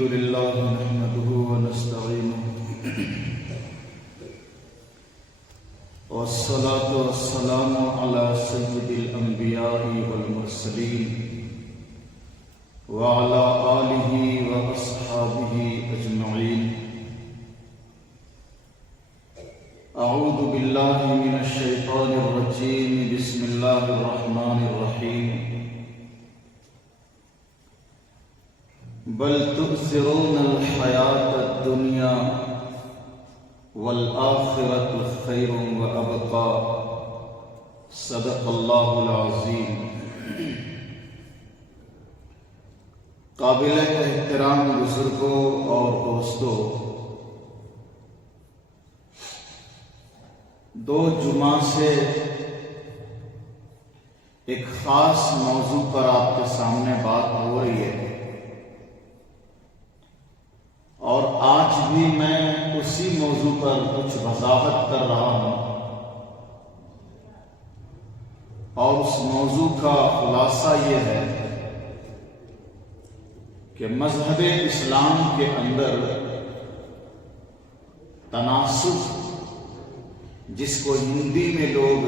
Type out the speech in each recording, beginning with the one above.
الحمد لله نحمده ونستعينه والصلاة والسلام على سيد الأنبياء والمرسلين وعلى آله وأصحابه أجمعين. أعوذ بالله من الشيطان الرجيم. بسم الله الرحمن الرحيم. بل تؤثرون الحياة الدنيا والآخرة خير وأبقى. صدق الله العظيم. قابل احترام بزرگوں اور دوستوں، 2 جمعہ سے ایک خاص موضوع پر آپ کے سامنے بات ہو رہی ہے، اور آج بھی میں اسی موضوع پر کچھ وضاحت کر رہا ہوں، اور اس موضوع کا خلاصہ یہ ہے کہ مذہب اسلام کے اندر تناسخ، جس کو ہندی میں لوگ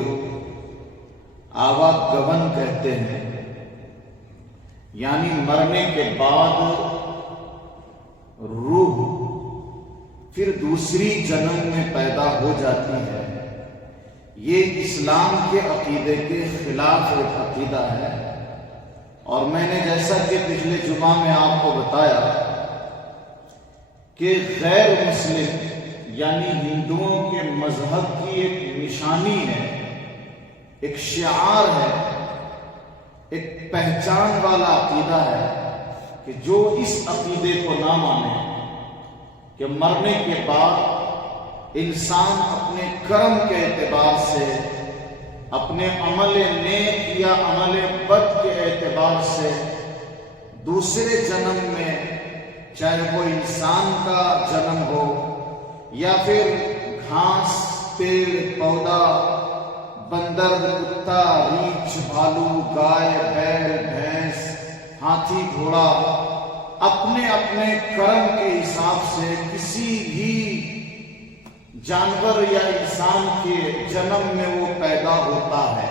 آواگمن کہتے ہیں، یعنی مرنے کے بعد روح پھر دوسری جنم میں پیدا ہو جاتی ہے، یہ اسلام کے عقیدے کے خلاف ایک عقیدہ ہے. اور میں نے جیسا کہ پچھلے جمعہ میں آپ کو بتایا کہ غیر مسلم یعنی ہندوؤں کے مذہب کی ایک نشانی ہے، ایک شعار ہے، ایک پہچان والا عقیدہ ہے کہ جو اس عقیدے کو نہ مانے کہ مرنے کے بعد انسان اپنے کرم کے اعتبار سے، اپنے عمل نیک یا عمل بد کے اعتبار سے دوسرے جنم میں، چاہے وہ انسان کا جنم ہو یا پھر گھاس، پیڑ پودا، بندر، کتا، ریچھ، بھالو، گائے، بیل، بھینس، ہاتھی، گھوڑا، اپنے اپنے کرم کے حساب سے کسی بھی جانور یا انسان کے جنم میں وہ پیدا ہوتا ہے.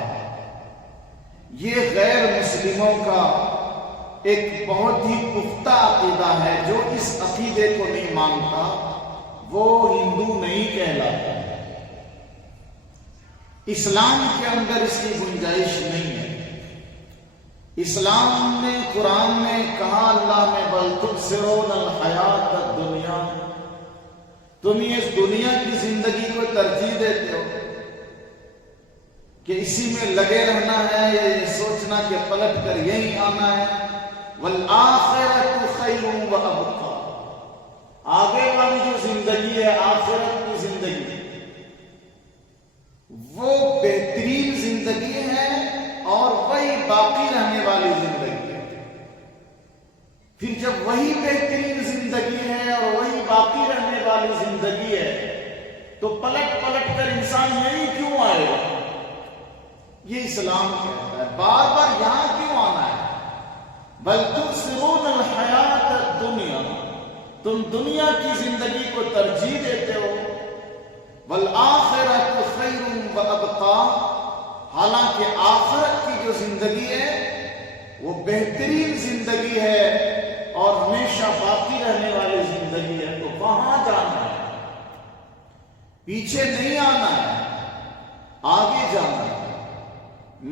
یہ غیر مسلموں کا ایک بہت ہی پختہ عقیدہ ہے. جو اس عقیدے کو نہیں مانتا وہ ہندو نہیں کہلاتا. اسلام کے اندر اس کی گنجائش نہیں ہے. اسلام نے قرآن میں کہا، اللہ نے بل تؤثرون الحیات الدنیا، تم اس دنیا کی زندگی کو ترجیح دیتے ہو کہ اسی میں لگے رہنا ہے، یہ سوچنا کہ پلٹ کر یہیں آنا ہے. والآخرۃ خیر وابقیٰ، آگے والی جو زندگی ہے، آخرت کی زندگی، وہ بہترین زندگی ہے اور وہی باقی رہنے والی زندگی ہے. پھر جب وہی بہترین زندگی ہے اور وہی باقی رہنے والی زندگی ہے، تو پلٹ پلٹ کر انسان یہی کیوں آئے گا؟ یہ اسلام کہتا ہے. بار بار یہاں کیوں آنا ہے؟ بل تؤثرون الحیات الدنیا، تم دنیا کی زندگی کو ترجیح دیتے ہو. والآخرۃ خیر وابقیٰ، حالانکہ آخرت کی جو زندگی ہے وہ بہترین زندگی ہے اور ہمیشہ باقی رہنے والی زندگی ہے. تو وہاں جانا ہے، پیچھے نہیں آنا ہے، آگے جانا ہے.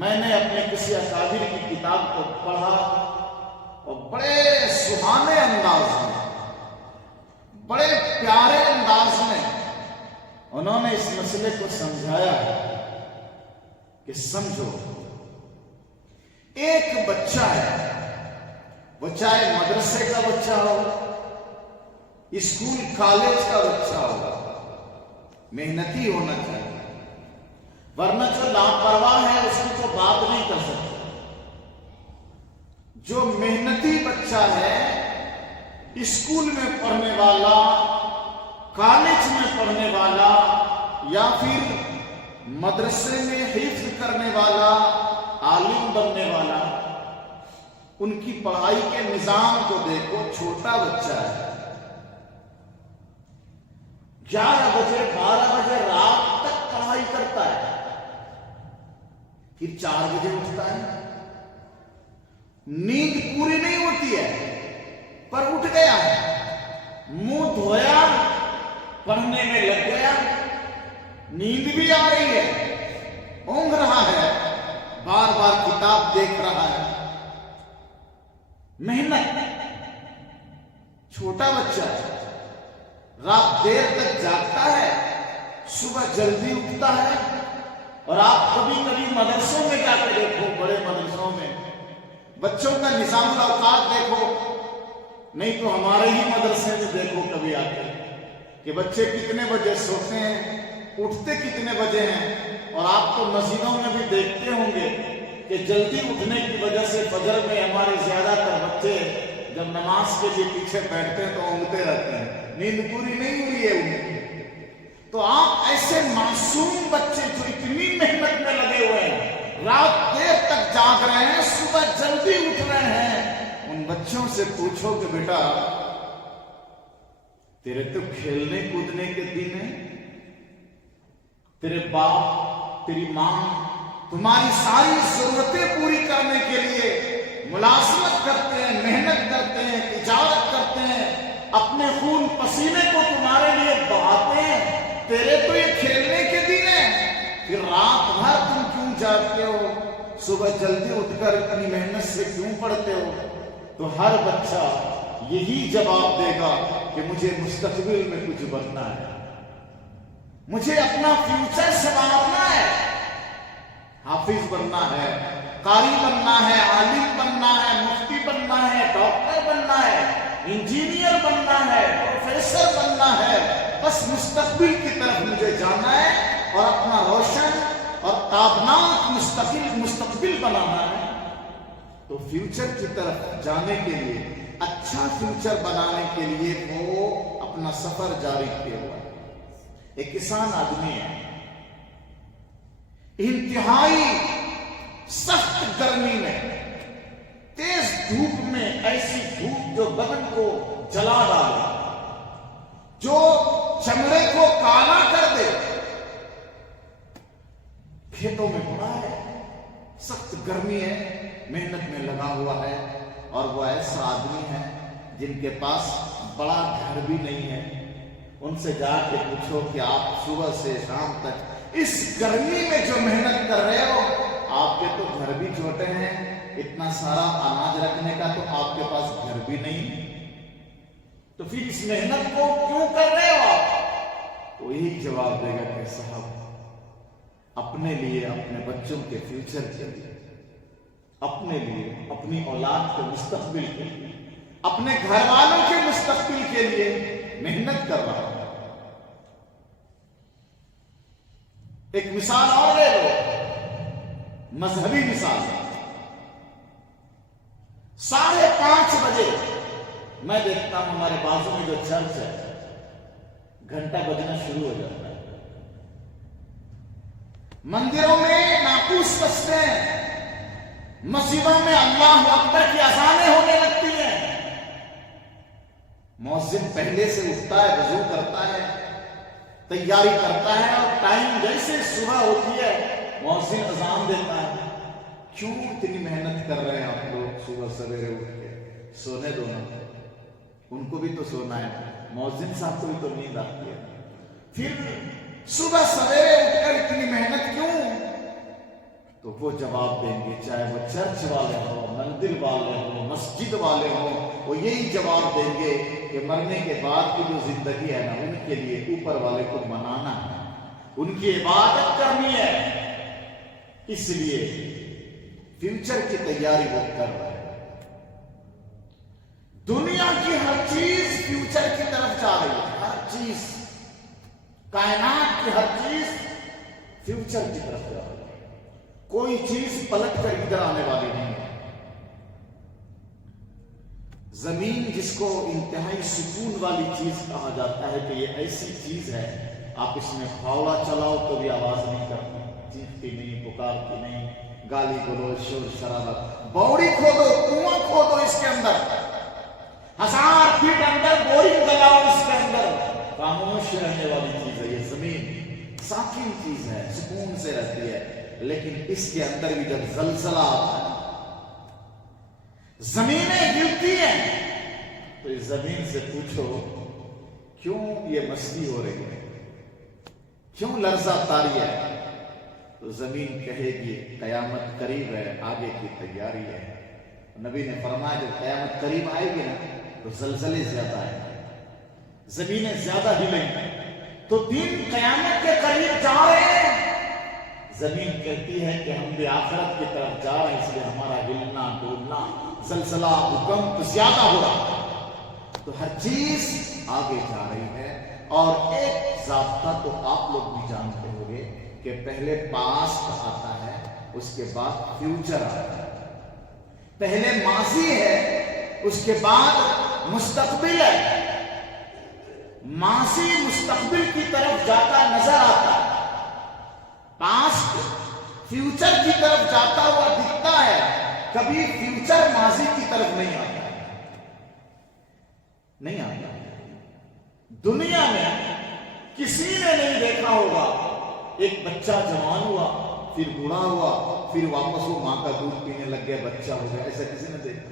میں نے اپنے کسی اکابر کی کتاب کو پڑھا اور بڑے سہانے انداز میں، بڑے پیارے انداز میں انہوں نے اس مسئلے کو سمجھایا ہے کہ سمجھو، ایک بچہ ہے، وہ چاہے مدرسے کا بچہ ہو، اسکول کالج کا بچہ ہو، محنتی ہونا چاہیے، ورنہ جو لاپرواہ ہے اس کی تو بات نہیں کر سکتے. جو محنتی بچہ ہے، اسکول میں پڑھنے والا، کالج میں پڑھنے والا، یا پھر مدرسے میں حفظ کرنے والا، عالم بننے والا، ان کی پڑھائی کے نظام کو دیکھو، چھوٹا بچہ ہے 11 بجے 12 بجے رات تک پڑھائی کرتا ہے، پھر 4 بجے اٹھتا ہے، نیند پوری نہیں ہوتی ہے پر اٹھ گیا، منہ دھویا، پڑھنے میں لگ گیا، نیند بھی آ رہی ہے، اونگ رہا ہے، بار بار کتاب دیکھ رہا ہے، محنت، چھوٹا بچہ ہے، رات دیر تک جاگتا ہے، صبح جلدی اٹھتا ہے۔ اور آپ کبھی کبھی مدرسوں میں جا کے دیکھو، بڑے مدرسوں میں بچوں کا نظام الاوقات دیکھو، نہیں تو ہمارے ہی مدرسے میں دیکھو کبھی آ کے کہ بچے کتنے بجے سوتے ہیں، اٹھتے کتنے بجے ہیں۔ اور آپ تو مسجدوں میں بھی دیکھتے ہوں گے کہ جلدی اٹھنے کی وجہ سے فجر میں ہمارے زیادہ تر بچے جب نماز کے لیے پیچھے بیٹھتے ہیں تو اونگتے رہتے ہیں، نیند پوری نہیں ہوئی ہے انہیں۔ تو آپ ایسے معصوم بچے جو اتنی محنت میں لگے ہوئے ہیں، رات دیر تک جاگ رہے ہیں، صبح جلدی اٹھ رہے ہیں، ان بچوں سے پوچھو کہ بیٹا تیرے تو کھیلنے کودنے کے دن ہیں، تیرے باپ تیری ماں تمہاری ساری ضرورتیں پوری کرنے کے لیے ملازمت کرتے ہیں، محنت کرتے ہیں، تجارت کرتے ہیں، اپنے خون پسینے کو تمہارے لیے بہاتے ہیں، تیرے تو یہ کھیلنے کے دن ہیں، پھر رات بھر تم کیوں جاگتے ہو، صبح جلدی اٹھ کر اتنی محنت سے کیوں پڑھتے ہو؟ تو ہر بچہ یہی جواب دے گا کہ مجھے مستقبل میں کچھ بننا ہے، مجھے اپنا فیوچر سنوارنا ہے، حافظ بننا ہے، قاری بننا ہے، عالم بننا ہے، مفتی بننا ہے، ڈاکٹر بننا ہے، انجینئر بننا ہے، پروفیسر بننا ہے، بس مستقبل کی طرف مجھے جانا ہے اور اپنا روشن اور تابناک مستقبل بنانا ہے۔ تو فیوچر کی طرف جانے کے لیے، اچھا فیوچر بنانے کے لیے وہ اپنا سفر جاری کیا ہوا ہے۔ ایک کسان آدمی ہے، انتہائی سخت گرمی میں، تیز دھوپ میں، ایسی دھوپ جو بدن کو جلا ڈالے، جو چمڑے کو کالا کر دے، کھیتوں میں پڑا ہے، سخت گرمی ہے، محنت میں لگا ہوا ہے، اور وہ ایسا آدمی ہے جن کے پاس بڑا گھر بھی نہیں ہے۔ ان سے جا کے پوچھو کہ آپ صبح سے شام تک اس گرمی میں جو محنت کر رہے ہو، آپ کے تو گھر بھی چھوٹے ہیں، اتنا سارا اناج رکھنے کا تو آپ کے پاس گھر بھی نہیں، تو پھر اس محنت کو کیوں کر رہے ہو آپ؟ وہ یہی جواب دے گا کہ صاحب اپنے لیے، اپنے بچوں کے فیوچر کے لیے، اپنے لیے، اپنی اولاد کے مستقبل کے لیے، اپنے گھر والوں کے مستقبل کے لیے محنت کر رہا ہوں۔ ایک مثال اور لے لو، مذہبی مثال، 5:30 بجے میں دیکھتا ہوں ہمارے بازو میں جو چرچ ہے، گھنٹہ بجنا شروع ہو جاتا ہے، مندروں میں ناقوس بجتے ہیں، مسجدوں میں اللہ اکبر کی اذانیں ہونے لگتی ہیں، مؤذن پہلے سے اٹھتا ہے، وضو کرتا ہے، تیاری کرتا ہے، اور ٹائم جیسے صبح ہوتی ہے مؤذن اذان دیتا ہے۔ کیوں اتنی محنت کر رہے ہیں آپ لوگ صبح سویرے اٹھ کے؟ سونے دو نا، ان کو بھی تو سونا ہے، مؤذن صاحب کو بھی تو نیند آتی ہے، پھر صبح سویرے اٹھ کر اتنی محنت کیوں؟ تو وہ جواب دیں گے، چاہے وہ چرچ والے ہوں، مندر والے ہوں، مسجد والے ہوں، وہ یہی جواب دیں گے کہ مرنے کے بعد کی جو زندگی ہے نا، ان کے لیے اوپر والے کو منانا ہے، ان کی عبادت کرنی ہے، اس لیے فیوچر کی تیاری وہ کر رہے ہیں۔ دنیا کی ہر چیز فیوچر کی طرف جا رہی ہے، ہر چیز، کائنات کی ہر چیز فیوچر کی طرف جا رہی ہے، کوئی چیز پلٹ کر ادھر آنے والی نہیں ہے۔ زمین جس کو انتہائی سکون والی چیز کہا جاتا ہے کہ یہ ایسی چیز ہے، آپ اس میں پھاوڑا چلاؤ تو بھی آواز نہیں کرتی، چیختی نہیں، پکارتی نہیں، گالی گلوچ، شور شرابت، باوڑی کھودو، کنواں کھودو، خوش رہنے والی چیز ہے یہ زمین، ساکن چیز ہے، سکون سے رہتی ہے، لیکن اس کے اندر بھی جب زلزلہ آتا ہے، زمینیں گرتی ہیں، تو اس زمین سے پوچھو کیوں یہ مستی ہو رہی ہے، کیوں لرزہ طاری ہے؟ تو زمین کہے گی قیامت قریب ہے، آگے کی تیاری ہے۔ نبی نے فرمایا جب قیامت قریب آئے گی نا تو زلزلے زیادہ آئیں گے، زمینیں زیادہ ہلیں گی، تو دن قیامت کے قریب جا رہے ہیں۔ زمین کہتی ہے کہ ہم بھی آخرت کی طرف جا رہے ہیں، اس لیے ہمارا ہلنا ڈولنا، زلزلہ بھوکمپ زیادہ ہو رہا ہے، تو ہر چیز آگے جا رہی ہے۔ اور ایک ضابطہ تو آپ لوگ بھی جانتے ہوں گے کہ پہلے پاسٹ آتا ہے، اس کے بعد فیوچر آتا ہے، پہلے ماضی ہے، اس کے بعد مستقبل ہے۔ ماضی مستقبل کی طرف جاتا نظر آتا ہے، پاسٹ فیوچر کی طرف جاتا ہوا دکھتا ہے، کبھی فیوچر ماضی کی طرف نہیں آتا، نہیں آتا۔ دنیا میں کسی نے نہیں دیکھا ہوگا ایک بچہ جوان ہوا، پھر بوڑھا ہوا، پھر واپس وہ ماں کا دودھ پینے لگ گیا، بچہ ہو گیا، ایسا کسی نے دیکھا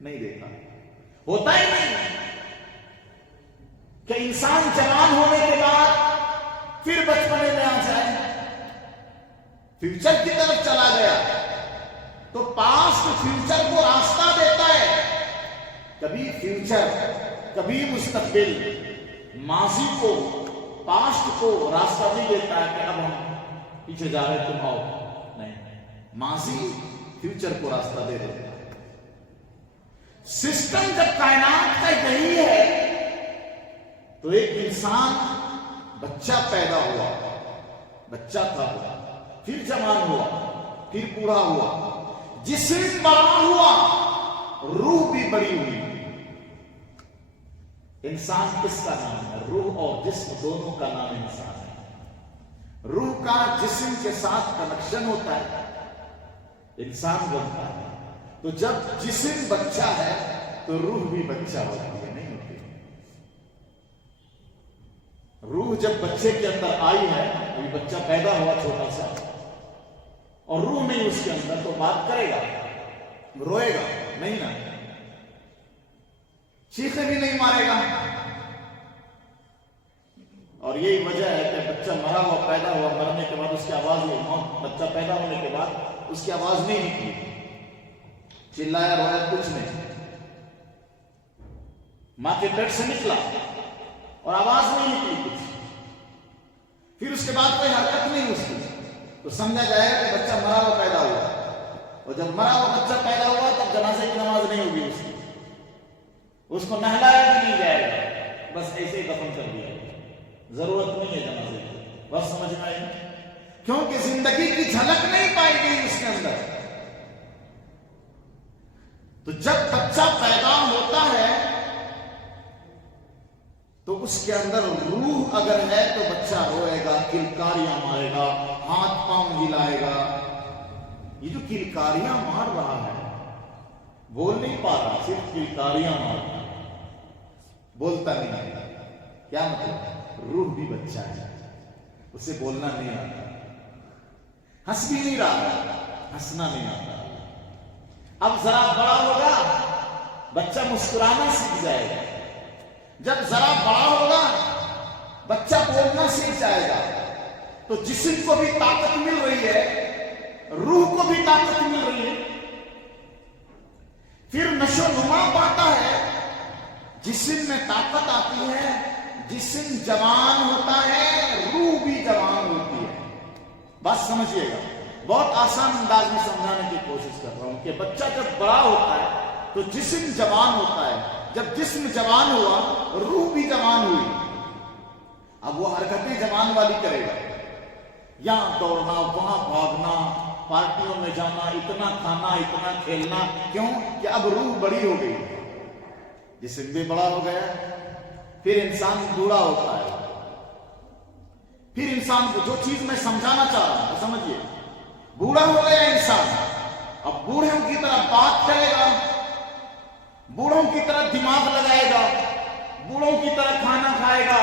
نہیں؟ دیکھا، ہوتا ہی نہیں کہ انسان جوان ہونے کے بعد پھر بچپنے میں آ جائے، فیوچر کی طرف چلا گیا۔ تو پاسٹ فیوچر کو راستہ دیتا ہے، کبھی فیوچر کبھی مستقبل، ماضی کو پاسٹ کو راستہ نہیں دیتا ہے کہ اب ہم پیچھے جا رہے تم آؤ، نہیں، ماضی فیوچر کو راستہ دے دیتا ہے۔ سسٹم جب کائنات کا یہی ہے تو ایک انسان بچہ پیدا ہوا، بچہ تھا، پھر جوان ہوا، پھر بوڑھا ہوا، جسم بڑا ہوا، روح بھی بڑی ہوئی۔ انسان کس کا نام ہے؟ روح اور جسم دونوں کا نام انسان ہے۔ روح کا جسم کے ساتھ کنیکشن ہوتا ہے، انسان بنتا ہے۔ تو جب جسم بچہ ہے تو روح بھی بچہ ہوتی ہے، نہیں ہوتی؟ روح جب بچے کے اندر آئی ہے، ابھی بچہ پیدا ہوا چھوٹا سا، اور روح نہیں اس کے اندر، تو بات کرے گا، روئے گا نہیں نا، چیخے بھی نہیں مارے گا۔ اور یہی وجہ ہے کہ بچہ مرا ہوا پیدا ہوا، مرنے کے بعد اس کی آواز نہیں، موت، بچہ پیدا ہونے کے بعد اس کی آواز نہیں نکلی، چلایا رویا کچھ نہیں، ماں کے پیٹ سے نکلا اور آواز نہیں نکلی کچھ، پھر اس کے بعد کوئی حرکت نہیں اس کی، تو سمجھا جائے گا کہ بچہ مرا ہوا پیدا ہوا۔ اور جب مرا ہوا بچہ پیدا ہوا تب جنازے کی نماز نہیں ہوگی اس کی، اس کو نہلایا بھی نہیں جائے گا، بس ایسے ہی دفن کر دیا، ضرورت نہیں ہے جنازے کی۔ بس سمجھ میں آئی؟ کیونکہ زندگی کی جھلک نہیں پائی گئی اس کے اندر۔ تو جب بچہ پیدا ہوتا ہے تو اس کے اندر روح اگر ہے تو بچہ روئے گا، کلکاریاں مارے گا، ہاتھ پاؤں ہلائے گا۔ یہ جو کلکاریاں مار رہا ہے بول نہیں پا رہا، صرف کلکاریاں مار رہا ہے، بولتا نہیں ہے۔ کیا مطلب؟ روح بھی بچہ ہے، اسے بولنا نہیں آتا، ہنس بھی نہیں رہا، ہنسنا نہیں آتا۔ اب ذرا بڑا ہوگا بچہ مسکرانا سیکھ جائے گا، جب ذرا بڑا ہوگا بچہ بولنا سیکھ جائے گا، تو جسم کو بھی طاقت مل رہی ہے، روح کو بھی طاقت مل رہی ہے، پھر نشو نما پاتا ہے، جسم میں طاقت آتی ہے، جسم جوان ہوتا ہے، روح بھی جوان ہوتی ہے۔ بات سمجھیے گا، بہت آسان انداز میں سمجھانے کی کوشش کر رہا ہوں کہ بچہ جب بڑا ہوتا ہے تو جسم جوان ہوتا ہے، جب جسم جوان ہوا روح بھی جوان ہوئی، اب وہ حرکتیں جوان والی کرے گا، یہاں دوڑنا، وہاں بھاگنا، پارٹیوں میں جانا، اتنا کھانا، اتنا کھیلنا، کیوں کہ اب روح بڑی ہو گئی، جسم بھی بڑا ہو گیا۔ پھر انسان بوڑھا ہوتا ہے، پھر انسان کو جو چیز میں سمجھانا چاہ رہا ہوں سمجھیے، بوڑھا ہو گیا انسان، اب بوڑھوں کی طرح بات کرے گا، بوڑھوں کی طرح دماغ لگائے گا، بوڑھوں کی طرح کھانا کھائے گا،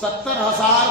70,000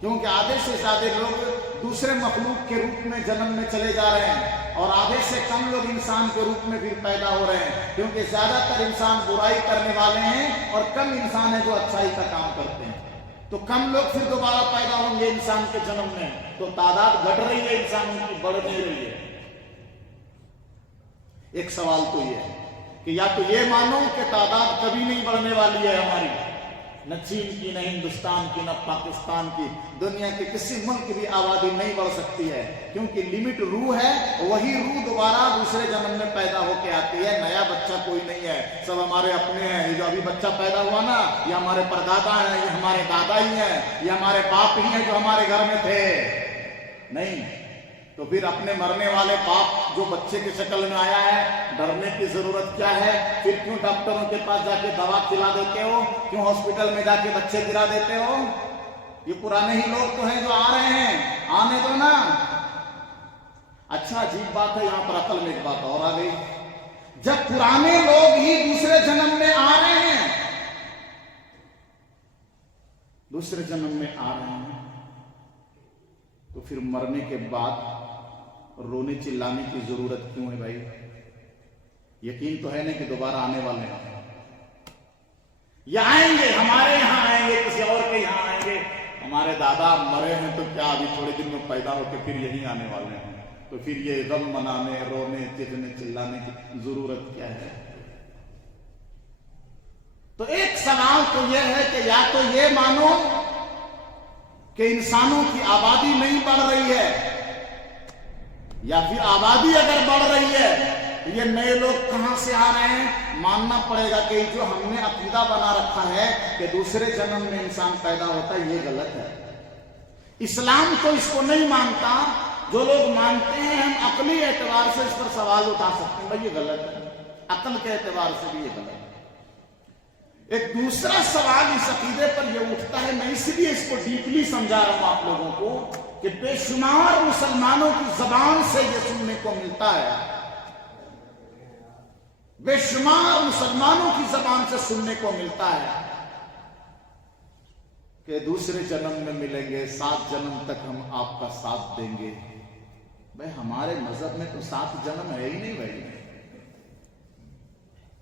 کیونکہ آدھے سے زیادہ لوگ دوسرے مخلوق کے روپ میں جنم میں چلے جا رہے ہیں اور آدھے سے کم لوگ انسان کے روپ میں پھر پیدا ہو رہے ہیں، کیونکہ زیادہ تر انسان برائی کرنے والے ہیں اور کم انسان ہیں جو اچھائی کا کام کرتے ہیں۔ تو کم لوگ پھر دوبارہ پیدا ہوں گے انسان کے جنم میں، تو تعداد گھٹ رہی ہے انسانوں کی، بڑھ نہیں رہی ہے۔ ایک سوال تو یہ ہے کہ یا تو یہ مانو کہ تعداد کبھی نہیں بڑھنے والی ہے ہماری، نہ چین کی، نہ ہندوستان کی، نہ پاکستان کی، دنیا کے کسی ملک کی بھی آبادی نہیں بڑھ سکتی ہے، کیونکہ لمٹ روح ہے، وہی روح دوبارہ دوسرے جنم میں پیدا ہو کے آتی ہے۔ نیا بچہ کوئی نہیں ہے، سب ہمارے اپنے ہیں۔ یہ جو ابھی بچہ پیدا ہوا نا، یہ ہمارے پردادا ہیں، یہ ہمارے دادا ہی ہیں، یہ ہمارے باپ ہی ہیں جو ہمارے گھر میں تھے۔ نہیں تو پھر اپنے مرنے والے باپ جو بچے کی شکل میں آیا ہے، ڈرنے کی ضرورت کیا ہے؟ پھر کیوں ڈاکٹروں کے پاس جا کے دوا کھلا دیتے ہو؟ کیوں ہاسپٹل میں جا کے بچے گرا دیتے ہو؟ یہ پرانے ہی لوگ تو ہیں جو آ رہے ہیں، آنے دو نا۔ اچھا عجیب بات ہے، یہاں پر عقل میں ایک بات اور آ گئی، جب پرانے لوگ ہی دوسرے جنم میں آ رہے ہیں، دوسرے جنم میں آ رہے ہیں، تو پھر مرنے کے بعد رونے چلانے کی ضرورت کیوں ہے بھائی؟ یقین تو ہے نہیں کہ دوبارہ آنے والے ہیں، یا آئیں گے، ہمارے یہاں آئیں گے، کسی اور کے یہاں آئیں گے۔ ہمارے دادا مرے ہیں تو کیا ابھی تھوڑے دن میں پیدا ہو کے پھر یہی آنے والے ہیں، تو پھر یہ غم منانے، رونے، چیخنے چلانے کی ضرورت کیا ہے؟ تو ایک سوال تو یہ ہے کہ یا تو یہ مانو کہ انسانوں کی آبادی نہیں بڑھ رہی ہے، یا پھر آبادی اگر بڑھ رہی ہے تو یہ نئے لوگ کہاں سے آ رہے ہیں؟ ماننا پڑے گا کہ جو ہم نے عقیدہ بنا رکھا ہے کہ دوسرے جنم میں انسان پیدا ہوتا ہے، یہ غلط ہے۔ اسلام تو اس کو نہیں مانتا۔ جو لوگ مانتے ہیں، ہم عقلی اعتبار سے اس پر سوال اٹھا سکتے ہیں، بھائی یہ غلط ہے، عقل کے اعتبار سے بھی یہ غلط ہے۔ ایک دوسرا سوال اس عقیدے پر یہ اٹھتا ہے، میں اس لیے اس کو ڈیپلی سمجھا رہا ہوں آپ لوگوں کو، کہ بے شمار مسلمانوں کی زبان سے یہ سننے کو ملتا ہے، بے شمار مسلمانوں کی زبان سے سننے کو ملتا ہے کہ دوسرے جنم میں ملیں گے، 7 جنم تک ہم آپ کا ساتھ دیں گے۔ بھائی ہمارے مذہب میں تو 7 جنم ہے ہی نہیں بھائی،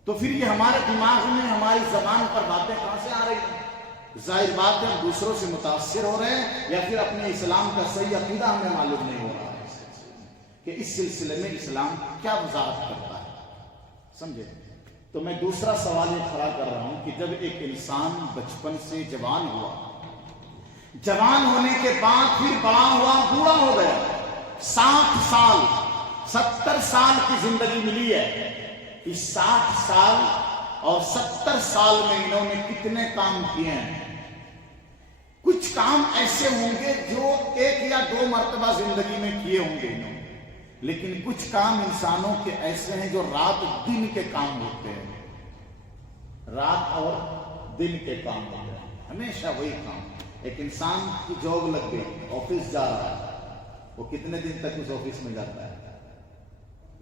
تو پھر یہ ہمارے دماغ میں، ہماری زبان پر باتیں کہاں سے آ رہی ہیں؟ ظاہر بات ہے ہم دوسروں سے متاثر ہو رہے ہیں، یا پھر اپنے اسلام کا صحیح عقیدہ ہمیں معلوم نہیں ہو رہا ہے کہ اس سلسلے میں اسلام کیا وضاحت کرتا ہے، سمجھے؟ تو میں دوسرا سوال یہ کھڑا کر رہا ہوں کہ جب ایک انسان بچپن سے جوان ہوا، جوان ہونے کے بعد پھر بڑا ہوا، بوڑھا ہو گیا، 60 سال 70 سال کی زندگی ملی ہے، اس 60 سال اور 70 سال میں انہوں نے کتنے کام کیے ہیں؟ کچھ کام ایسے ہوں گے جو 1 یا 2 مرتبہ زندگی میں کیے ہوں گے انہوں نے، لیکن کچھ کام انسانوں کے ایسے ہیں جو رات دن کے کام ہوتے ہیں، رات اور دن کے کام ہوتے ہیں، ہمیشہ وہی کام۔ ایک انسان کی جاب لگ گئی، آفس جا رہا ہے، وہ کتنے دن تک اس آفس میں جاتا ہے؟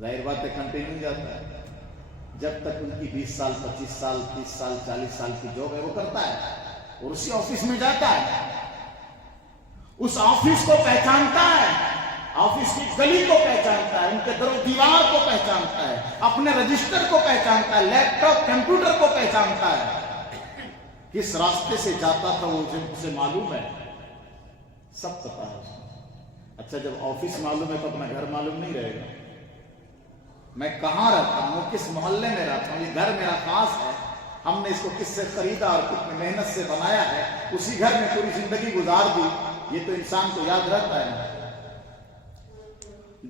ظاہر بات ہے کنٹینیو جاتا ہے، جب تک ان کی 20 سال 25 سال 30 سال 40 سال کی جاب ہے وہ کرتا ہے اور اسی آفس میں جاتا ہے، اس آفس کو پہچانتا ہے، آفس کی گلی کو پہچانتا ہے، ان کے در و دیوار کو پہچانتا ہے، اپنے رجسٹر کو پہچانتا ہے، لیپ ٹاپ کمپیوٹر کو پہچانتا ہے، کس راستے سے جاتا تھا وہ اسے معلوم ہے، سب پتا ہے اس کو۔ اچھا جب آفس معلوم ہے تو اپنا گھر معلوم نہیں رہے گا؟ میں کہاں رہتا ہوں، کس محلے میں رہتا ہوں، یہ گھر میرا خاص ہے، ہم نے اس کو کس سے خریدا اور کتنی محنت سے بنایا ہے، اسی گھر میں پوری زندگی گزار دی، یہ تو انسان کو یاد رہتا ہے۔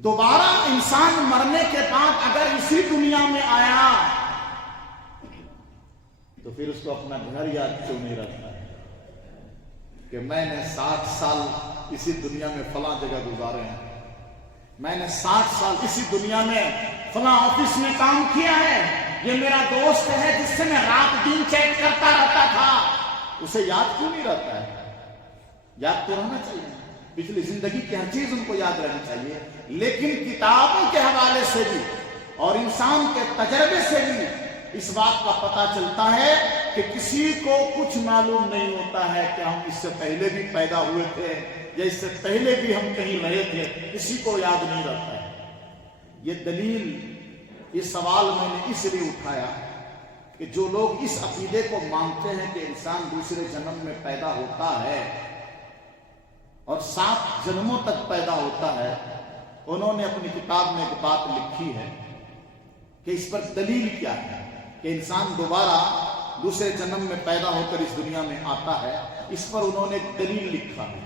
دوبارہ انسان مرنے کے بعد اگر اسی دنیا میں آیا تو پھر اس کو اپنا گھر یاد کیوں نہیں رہتا ہے کہ میں نے 60 سال اسی دنیا میں فلاں جگہ گزارے ہیں، میں نے 60 سال اسی دنیا میں فلاں آفس میں کام کیا ہے، یہ میرا دوست ہے جس سے میں رات دن چیٹ کرتا رہتا تھا، اسے یاد کیوں نہیں رہتا ہے؟ یاد تو رہنا چاہیے، پچھلی زندگی کی ہر چیز ان کو یاد رہنی چاہیے، لیکن کتابوں کے حوالے سے بھی اور انسان کے تجربے سے بھی اس بات کا پتہ چلتا ہے کہ کسی کو کچھ معلوم نہیں ہوتا ہے کہ ہم اس سے پہلے بھی پیدا ہوئے تھے یا اس سے پہلے بھی ہم کہیں رہے تھے، کسی کو یاد نہیں رہتا ہے۔ یہ دلیل، یہ سوال میں نے اس لیے اٹھایا کہ جو لوگ اس عقیدے کو مانتے ہیں کہ انسان دوسرے جنم میں پیدا ہوتا ہے اور 7 جنموں تک پیدا ہوتا ہے، انہوں نے اپنی کتاب میں ایک بات لکھی ہے کہ اس پر دلیل کیا ہے کہ انسان دوبارہ دوسرے جنم میں پیدا ہو کر اس دنیا میں آتا ہے۔ اس پر انہوں نے ایک دلیل لکھا ہے،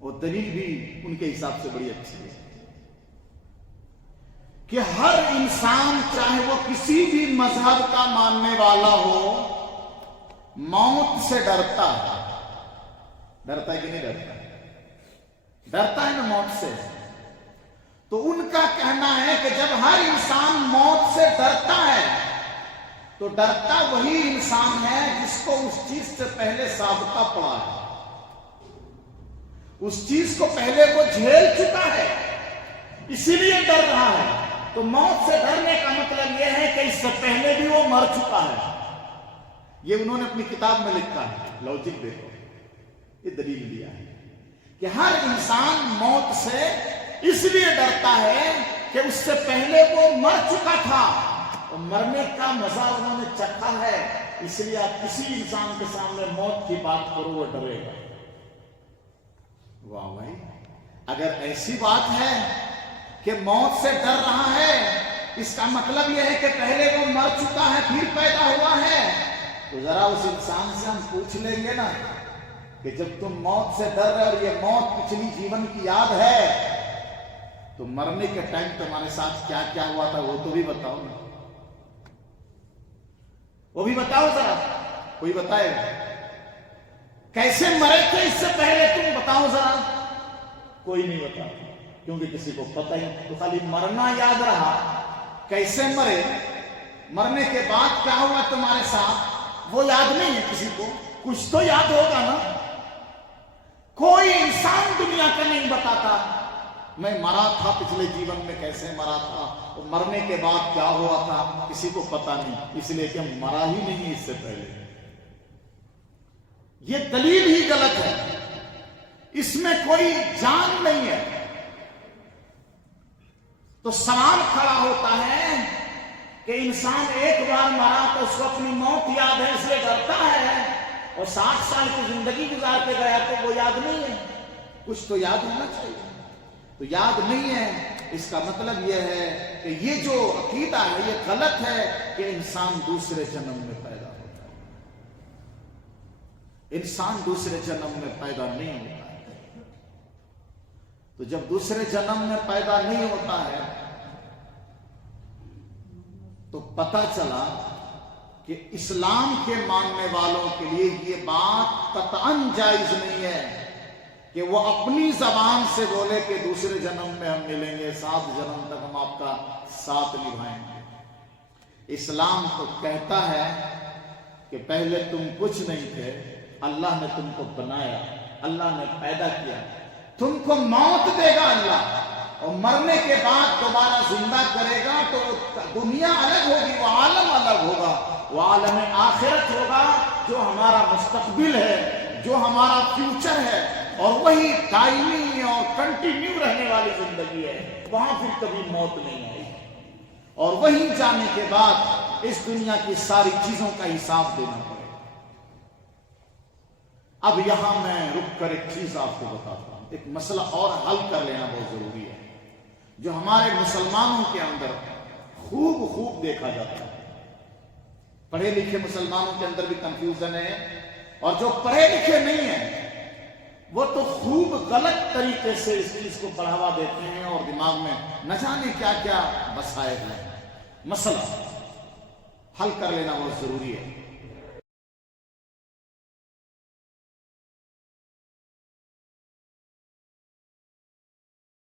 اور دلیل بھی ان کے حساب سے بڑی اچھی ہے کہ ہر انسان چاہے وہ کسی بھی مذہب کا ماننے والا ہو، موت سے ڈرتا ہے۔ ڈرتا ہے کہ نہیں ڈرتا؟ ڈرتا ہے نا موت سے۔ تو ان کا کہنا ہے کہ جب ہر انسان موت سے ڈرتا ہے تو ڈرتا وہی انسان ہے جس کو اس چیز سے پہلے سابقہ پڑا ہے، اس چیز کو پہلے وہ جھیل چکا ہے، اسی لیے ڈر رہا ہے۔ تو موت سے ڈرنے کا مطلب یہ ہے کہ اس سے پہلے بھی وہ مر چکا ہے۔ یہ انہوں نے اپنی کتاب میں لکھا ہے، لاجک دیکھو، یہ دلیل دیا ہے کہ ہر انسان موت سے اس لیے ڈرتا ہے کہ اس سے پہلے وہ مر چکا تھا، اور مرنے کا مزہ انہوں نے چکھا ہے، اس لیے آپ کسی انسان کے سامنے موت کی بات کرو وہ ڈرے گا۔ واہ بھائی، اگر ایسی بات ہے کہ موت سے ڈر رہا ہے، اس کا مطلب یہ ہے کہ پہلے وہ مر چکا ہے پھر پیدا ہوا ہے، تو ذرا اس انسان سے ہم پوچھ لیں گے نا کہ جب تم موت سے ڈر رہے اور یہ موت پچھلی جیون کی یاد ہے، تو مرنے کے ٹائم تمہارے ساتھ کیا کیا ہوا تھا وہ تو بھی بتاؤ نا، وہ بھی بتاؤ ذرا، کوئی بتائے کیسے مرے تھے اس سے پہلے، تم بتاؤ ذرا۔ کوئی نہیں بتا، کیونکہ کسی کو پتہ ہی، تو خالی مرنا یاد رہا، کیسے مرے، مرنے کے بعد کیا ہوا تمہارے ساتھ وہ یاد نہیں ہے کسی کو۔ کچھ تو یاد ہوگا نا، کوئی انسان دنیا کا نہیں بتاتا میں مرا تھا پچھلے جیون میں، کیسے مرا تھا، اور مرنے کے بعد کیا ہوا تھا، کسی کو پتا نہیں، اس لیے کہ مرا ہی نہیں اس سے پہلے۔ یہ دلیل ہی غلط ہے، اس میں کوئی جان نہیں ہے۔ تو سوال کھڑا ہوتا ہے کہ انسان ایک بار مرا تو اس کو اپنی موت یاد ہے اس لیے ڈرتا ہے، اور 60 سال کی زندگی گزار کے گیا تو وہ یاد نہیں ہے، کچھ تو یاد ہونا چاہیے۔ تو یاد نہیں ہے، اس کا مطلب یہ ہے کہ یہ جو عقیدہ ہے یہ غلط ہے کہ انسان دوسرے جنم میں پیدا ہوتا ہے۔ انسان دوسرے جنم میں پیدا نہیں ہوتا ہے۔ تو جب دوسرے جنم میں پیدا نہیں ہوتا ہے تو پتہ چلا کہ اسلام کے ماننے والوں کے لیے یہ بات قطعاً جائز نہیں ہے کہ وہ اپنی زبان سے بولے کہ دوسرے جنم میں ہم ملیں گے، 7 جنم تک ہم آپ کا ساتھ نبھائیں گے۔ اسلام تو کہتا ہے کہ پہلے تم کچھ نہیں تھے، اللہ نے تم کو بنایا، اللہ نے پیدا کیا، تم کو موت دے گا اللہ، اور مرنے کے بعد دوبارہ زندہ کرے گا، تو دنیا الگ ہوگی، وہ عالم الگ ہوگا، وہ عالم آخرت ہوگا جو ہمارا مستقبل ہے، جو ہمارا فیوچر ہے، اور وہی دائمی اور کنٹینیو رہنے والی زندگی ہے، وہاں پھر کبھی موت نہیں آئی، اور وہیں جانے کے بعد اس دنیا کی ساری چیزوں کا حساب دینا پڑے گا۔ اب یہاں میں رک کر ایک چیز آپ کو بتاتا ہوں، ایک مسئلہ اور حل کر لینا بہت ضروری ہے، جو ہمارے مسلمانوں کے اندر خوب دیکھا جاتا ہے۔ پڑھے لکھے مسلمانوں کے اندر بھی کنفیوژن ہے، اور جو پڑھے لکھے نہیں ہیں وہ تو خوب غلط طریقے سے اس چیز کو بڑھاوا دیتے ہیں، اور دماغ میں نہ جانے کیا بسائے ہیں۔ مسئلہ حل کر لینا بہت ضروری ہے۔